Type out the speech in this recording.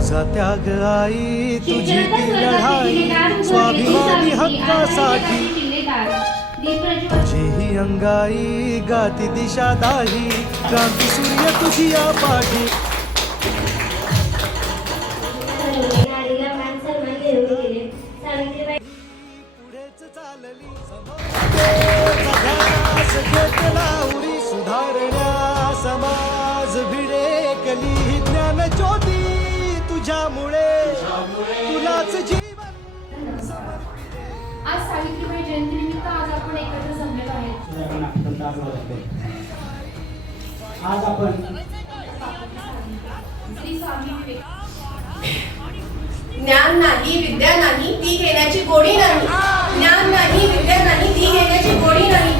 तुझा त्याग आई, तुझी ती लढाई स्वाभिमानी हक्कासाठी, तुझी ही अंगाई गाती दिशा दाही, क्रांती सूर्य तुझी या पाठी. पुढेच चालली उरी सुधारण्या समाज भिडेकली ज्ञान ज्योती तुझ्यामुळे तुलाच जीवन. आज सावित्रीबाई जयंतीनिमित्त आज आपण एकत्र जमलेलो आहोत. आज आपण श्री स्वामी विवेक ज्ञान नाही विद्या नाही ती घेण्याची गोडी नाही. ज्ञान नाही विद्या नाही ती घेण्याची गोडी नाही.